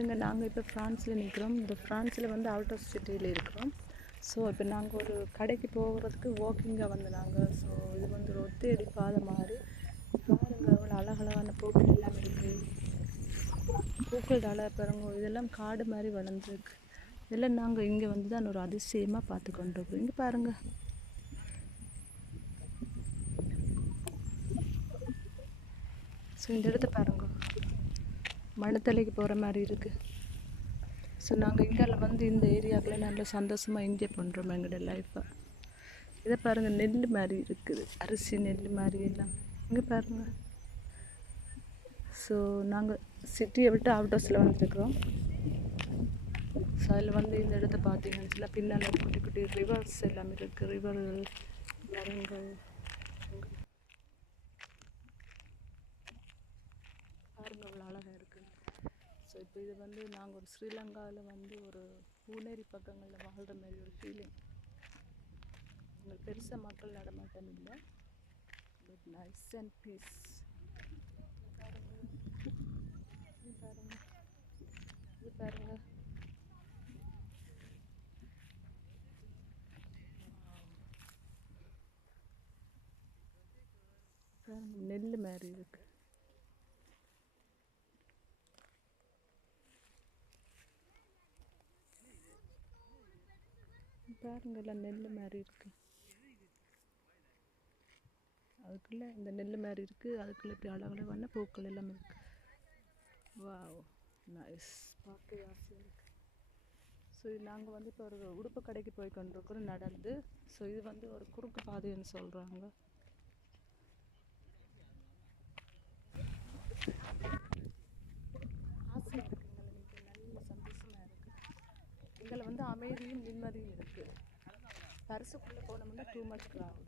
இங்கே நாங்கள் இப்போ ஃப்ரான்ஸில் நிற்கிறோம். இந்த ஃப்ரான்ஸில் வந்து அவுட் ஆஃப் சிட்டியில் இருக்கிறோம். ஸோ இப்போ நாங்கள் ஒரு கடைக்கு போகிறதுக்கு வாக்கிங்காக வந்து நாங்கள் ஸோ இது வந்து ஒரு ஒத்தையடி பாதை மாதிரி பாருங்க அவ்வளோ அழகழகான பூக்கள் எல்லாம் இருக்குது. பூக்கள் தலை பாருங்க இதெல்லாம் காடு மாதிரி வளர்ந்துருக்கு. இதெல்லாம் நாங்கள் இங்கே வந்து தான் ஒரு அதிசயமாக பார்த்து கொண்டிருக்கோம். இங்கே பாருங்கள். ஸோ இந்த இடத்த பாருங்க மணத்தலைக்கு போகிற மாதிரி இருக்குது. ஸோ நாங்கள் இங்கால வந்து இந்த ஏரியாவில் நல்லா சந்தோஷமாக என்ஜாய் பண்ணுறோம் எங்களோட லைஃப்பை. இதை பாருங்கள் நெல் மாதிரி இருக்குது, அரிசி நெல் மாதிரி எல்லாம் இங்கே பாருங்கள். ஸோ நாங்கள் சிட்டியை விட்டு அவுட் ஹவுஸில் வந்துருக்குறோம். ஸோ அதில் வந்து இந்த இடத்த பார்த்தீங்கன்னா பின்னால் குட்டி குட்டி ரிவர்ஸ் எல்லாம் இருக்குது. ரிவர்கள் மரங்கள் பாருங்கள் அவ்வளோ அழகாக இருக்குது. ஸோ இப்போ இது வந்து நாங்கள் ஒரு ஸ்ரீலங்காவில் வந்து ஒரு பூனேரி பக்கங்களில் வாழ்கிற மாதிரி ஒரு ஃபீலிங். உங்களுக்கு பெருசாக மக்கள் நடமாட்டம் இல்லை, பட் நைஸ் அண்ட் பீஸ். பாருங்கள் இது பாருங்கள் இது பாருங்கள். நெல் மாதிரி இருக்கு. பாருங்க எல்லாம் நெல் மாதிரி இருக்கு. அதுக்குள்ள இந்த நெல் மாதிரி இருக்கு, அதுக்குள்ள இப்படி அழகழகான பூக்கள் எல்லாம் இருக்கு. வாவ் நைஸ், பார்க்க ஆசையாக இருக்கு. ஸோ நாங்கள் வந்து இப்போ ஒரு உடுப்பு கடைக்கு போய் கொண்டிருக்கிறோம் நடந்து. ஸோ இது வந்து ஒரு குறுக்கு பாதைன்னு சொல்கிறாங்க. ஆசையாக இருக்குங்கள, நீங்கள் நல்ல சந்தோஷமாக இருக்குது. எங்களை வந்து அமைதியும் நிம்மதியும் இருக்குது. பரிசுக்குள்ளே போனோம்னா டூ மச் க்ரௌட்.